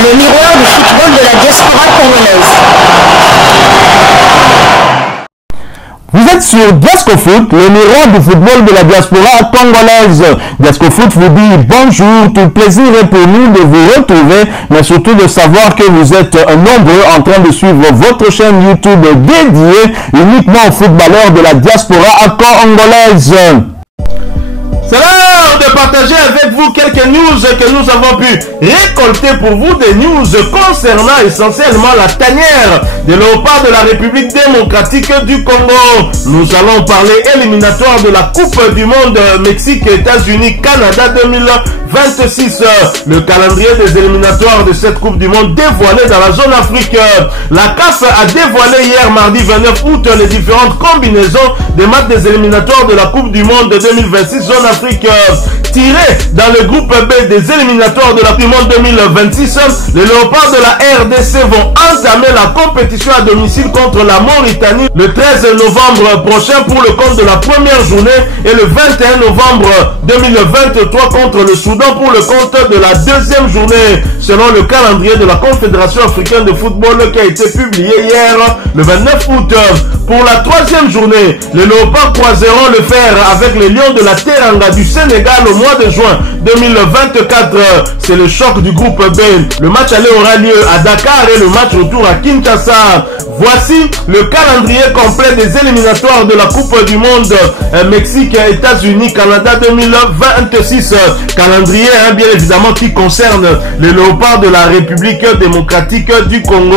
le miroir du football de la diaspora congolaise. Vous êtes sur Diasco Foot, le miroir du football de la diaspora congolaise. Diasco Foot vous dit bonjour, tout plaisir est pour nous de vous retrouver, mais surtout de savoir que vous êtes nombreux en train de suivre votre chaîne YouTube dédiée uniquement aux footballeurs de la diaspora congolaise. C'est l'heure de partager avec vous quelques news que nous avons pu récolter pour vous, des news concernant essentiellement la tanière des léopards de la République démocratique du Congo. Nous allons parler éliminatoire de la Coupe du Monde Mexique, États-Unis, Canada 2026. Le calendrier des éliminatoires de cette Coupe du Monde dévoilé dans la zone Afrique. La CAF a dévoilé hier mardi 29 août les différentes combinaisons des matchs des éliminatoires de la Coupe du Monde 2026 zone Afrique. Tiré dans le groupe B des éliminatoires de la Coupe du Monde 2026, les léopards de la RDC vont entamer la compétition à domicile contre la Mauritanie le 13 novembre prochain pour le compte de la première journée et le 21 novembre 2023 contre le Soudan pour le compte de la deuxième journée, selon le calendrier de la Confédération africaine de football qui a été publié hier le 29 août. Pour la troisième journée, les léopards croiseront le fer avec les lions de la Teranga du Sénégal au mois de juin 2024. C'est le choc du groupe B. Le match aller aura lieu à Dakar et le match retour à Kinshasa. Voici le calendrier complet des éliminatoires de la Coupe du Monde Mexique, États-Unis, Canada 2026. Calendrier bien évidemment qui concerne les léopards de la République démocratique du Congo.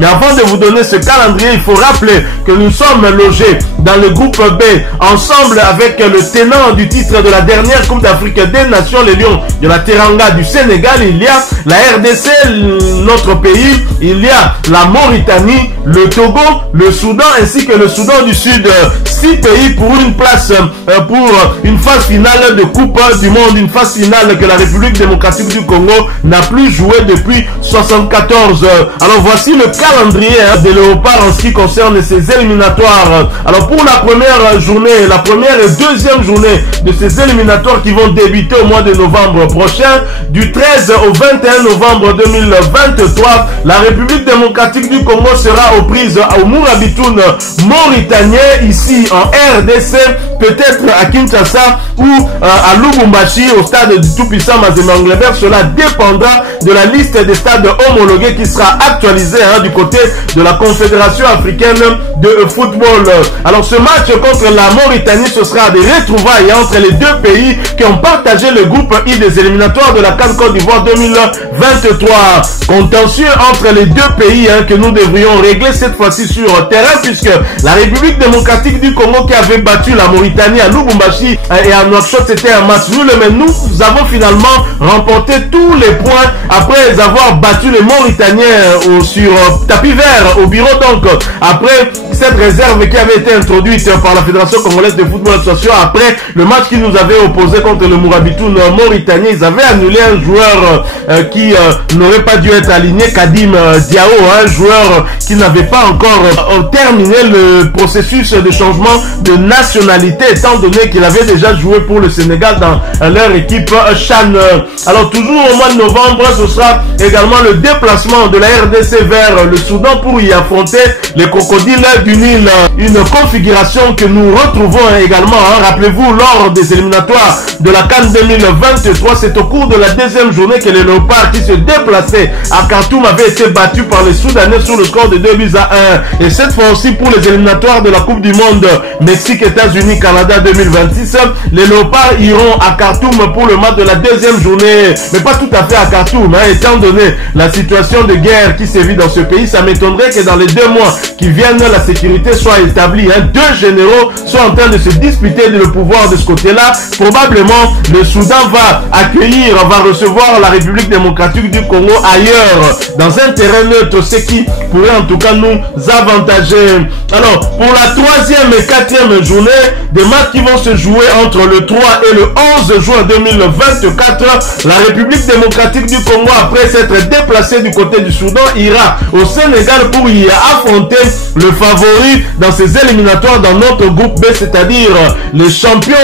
Mais avant de vous donner ce calendrier, il faut rappeler que nous sommes logés dans le groupe B ensemble avec le tenant du titre de la dernière Coupe d'Afrique des Nations, les Lions de la Teranga du Sénégal. Il y a la RDC, notre pays, il y a la Mauritanie, le Togo, le Soudan ainsi que le Soudan du Sud. 6 pays pour une place pour une phase finale de Coupe du Monde, une phase finale que la République démocratique du Congo n'a plus joué depuis 1974. Alors voici le calendrier des léopards en ce qui concerne ces éliminatoires. Alors pour la première journée, la première et deuxième journée de ces éliminatoires qui vont débuter au mois de novembre prochain, du 13 au 21 novembre 2023, la République démocratique du Congo sera aux prises au Mourabitoun mauritanien, ici en RDC, peut-être à Kinshasa ou à Lubumbashi au stade du tout-puissant Mazembe-Anglebert. Cela dépendra de la liste des stades homologués qui sera actualisée du côté de la Confédération africaine de football. Alors ce match contre la Mauritanie, ce sera des retrouvailles entre les deux pays qui ont partagé le groupe I des éliminatoires de la CAN Côte d'Ivoire 2023. Contentieux entre les deux pays que nous devrions régler cette fois-ci sur terrain, puisque la République démocratique du Congo qui avait battu la Mauritanie à Lubumbashi et à Nouakchott, c'était un match nul, mais nous avons finalement remporté tous les points après avoir battu les Mauritaniens sur tapis vert au bureau. Donc après cette réserve qui avait été introduite par la Fédération congolaise de football association, après le match qui nous avait opposé contre le Mourabitoun mauritanien, ils avaient annulé un joueur qui n'aurait pas dû être aligné, Kadim Diao, un joueur qui n'avait pas encore terminé le processus de changement de nationalité, étant donné qu'il avait déjà joué pour le Sénégal dans leur équipe Chan. Alors toujours au mois de novembre, ce sera également le déplacement de la RDC vers le Soudan pour y affronter les crocodiles du Nil. Une configuration que nous retrouvons également, rappelez-vous, lors des éliminatoires de la CAN 2023. C'est au cours de la deuxième journée que les léopards qui se déplaçaient à Khartoum avaient été battus par les Soudanais sur le score de 2-1. Et cette fois aussi pour les éliminatoires de la Coupe du Monde Mexique, États-Unis, Canada 2026, les léopards iront à Khartoum pour le match de la deuxième journée, mais pas tout à fait à Khartoum, étant donné la situation de guerre qui sévit dans ce pays. Ça m'étonnerait que dans les 2 mois qui viennent, la sécurité soit établie. 2 généraux sont en train de se disputer le pouvoir de ce côté-là. Probablement, le Soudan va recevoir la République démocratique du Congo ailleurs, dans un terrain neutre, ce qui pourrait en tout cas nous avantager. Alors, pour la troisième et quatrième journée, des matchs qui vont se jouer entre le 3 et le 11 juin 2024, la République démocratique du Congo, après s'être déplacée du côté du Soudan, ira au Sénégal pour y affronter le favori dans ces éliminatoires dans notre groupe B, c'est-à-dire les champions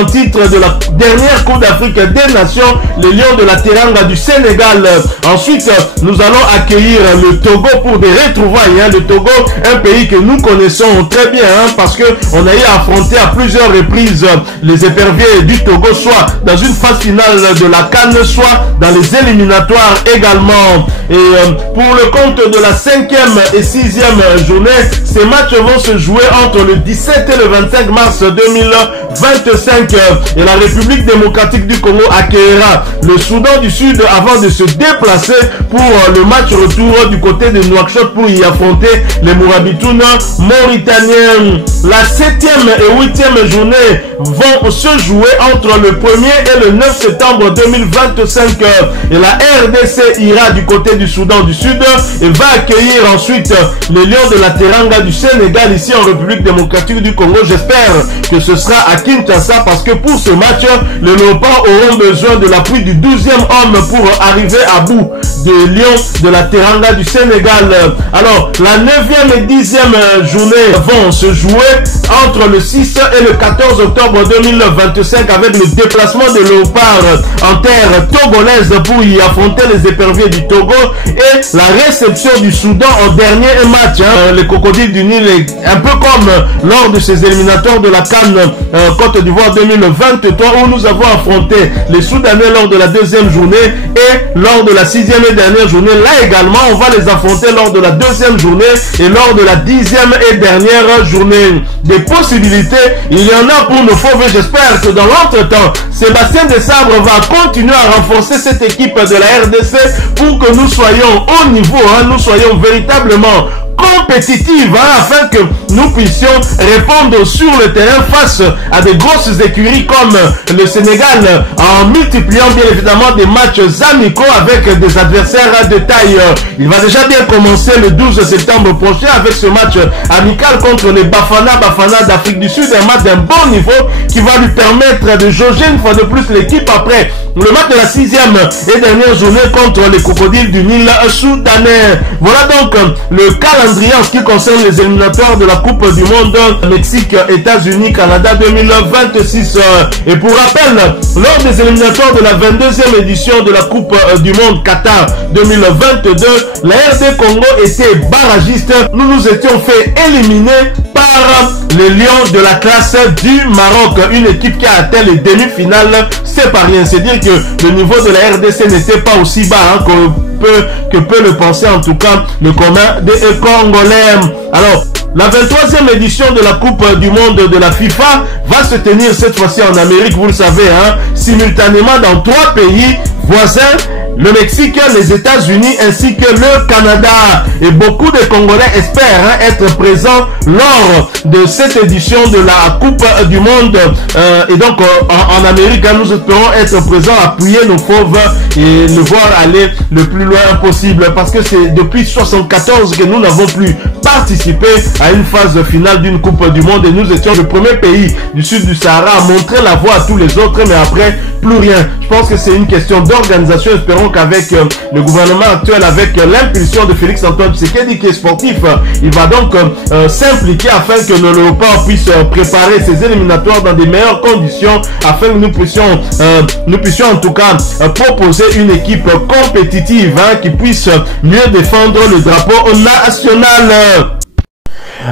en titre de la dernière Coupe d'Afrique des Nations, les Lions de la Teranga du Sénégal. Ensuite, nous allons accueillir le Togo pour des retrouvailles. Le Togo, un pays que nous connaissons très bien, parce qu'on a eu à affronter à plusieurs reprises les éperviers du Togo, soit dans une phase finale de la CAN, soit dans les éliminatoires également. Et pour le compte de la 5e et 6e journée, ces matchs vont se jouer entre le 17 et le 25 mars 2025. Et la République démocratique du Congo accueillera le Soudan du Sud avant de se déplacer pour le match retour du côté de Nouakchott pour y affronter les Mourabitoun mauritaniens. La 7e et 8e journée vont se jouer entre le 1er et le 9 septembre 2025. Et la RDC ira du côté du Soudan du Sud et va accueillir ensuite les Lions de la Teranga du Sénégal ici en République démocratique du Congo. J'espère que ce sera à Kinshasa parce que pour ce match, les Léopards auront besoin de l'appui du 12e homme pour arriver à bout des Lions de la Teranga du Sénégal. Alors, la 9e et 10e journée vont se jouer entre le 6 et le 14 octobre 2025 avec le déplacement des Léopards en terre togolaise pour y affronter les éperviers du Togo et la réception du Soudan en dernier match. Les Crocodiles du Nil, un peu comme lors de ces éliminatoires de la CAN Côte d'Ivoire 2023 où nous avons affronté les Soudanais lors de la 2e journée et lors de la 6e et dernière journée. Là également, on va les affronter lors de la 2e journée et lors de la 10e et dernière journée. Des possibilités, il y en a pour nos fauves. J'espère que dans l'entretemps, Sébastien Desabre va continuer à renforcer cette équipe de la RDC pour que nous soyons au niveau, nous soyons véritablement compétitive afin que nous puissions répondre sur le terrain face à des grosses écuries comme le Sénégal en multipliant bien évidemment des matchs amicaux avec des adversaires de taille. Il va déjà bien commencer le 12 septembre prochain avec ce match amical contre les Bafana d'Afrique du Sud, un match d'un bon niveau qui va lui permettre de jauger une fois de plus l'équipe après le match de la 6e et dernière journée contre les Crocodiles du Nil soudanais. Voilà donc le calendrier en ce qui concerne les éliminatoires de la Coupe du Monde Mexique, États-Unis, Canada 2026. Et pour rappel, lors des éliminatoires de la 22e édition de la Coupe du Monde Qatar 2022, la RD Congo était barragiste. Nous nous étions fait éliminer par les Lions de la classe du Maroc, une équipe qui a atteint les demi-finales. C'est pas rien, c'est dire que le niveau de la RDC n'était pas aussi bas que peut le penser en tout cas le commun des Congolais. Alors, la 23e édition de la Coupe du Monde de la FIFA va se tenir cette fois-ci en Amérique, vous le savez, simultanément dans 3 pays voisins, le Mexique, les États-Unis ainsi que le Canada. Et beaucoup de Congolais espèrent être présents lors de cette édition de la Coupe du Monde. Et donc en Amérique, nous espérons être présents, appuyer nos fauves et le voir aller le plus loin possible. Parce que c'est depuis 1974 que nous n'avons plus participé à une phase finale d'une Coupe du Monde. Et nous étions le premier pays du sud du Sahara à montrer la voie à tous les autres. Mais après, plus rien. Je pense que c'est une question d'organisation. Espérons qu'avec le gouvernement actuel, avec l'impulsion de Félix Antoine Tshisekedi qui est sportif, il va donc s'impliquer afin que nos léopards puissent préparer ces éliminatoires dans des meilleures conditions, afin que nous puissions en tout cas proposer une équipe compétitive qui puisse mieux défendre le drapeau national.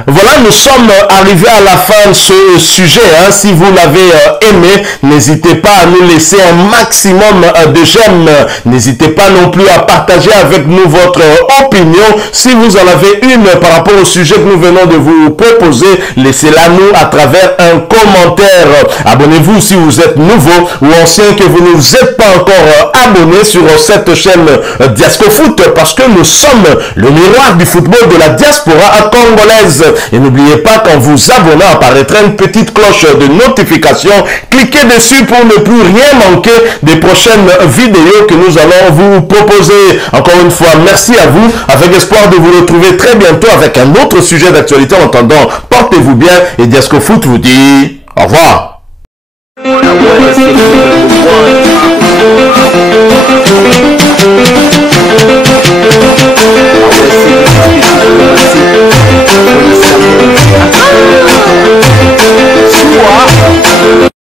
Voilà, nous sommes arrivés à la fin de ce sujet. Si vous l'avez aimé, n'hésitez pas à nous laisser un maximum de j'aime. N'hésitez pas non plus à partager avec nous votre opinion. Si vous en avez une par rapport au sujet que nous venons de vous proposer, laissez-la nous à travers un commentaire. Abonnez-vous si vous êtes nouveau ou ancien que vous ne vous êtes pas encore abonné sur cette chaîne Diasco Foot, parce que nous sommes le miroir du football de la diaspora congolaise. Et n'oubliez pas, qu'en vous abonnant, apparaîtra une petite cloche de notification. Cliquez dessus pour ne plus rien manquer des prochaines vidéos que nous allons vous proposer. Encore une fois, merci à vous, avec espoir de vous retrouver très bientôt avec un autre sujet d'actualité. En attendant, portez-vous bien et Diasco Foot vous dit au revoir.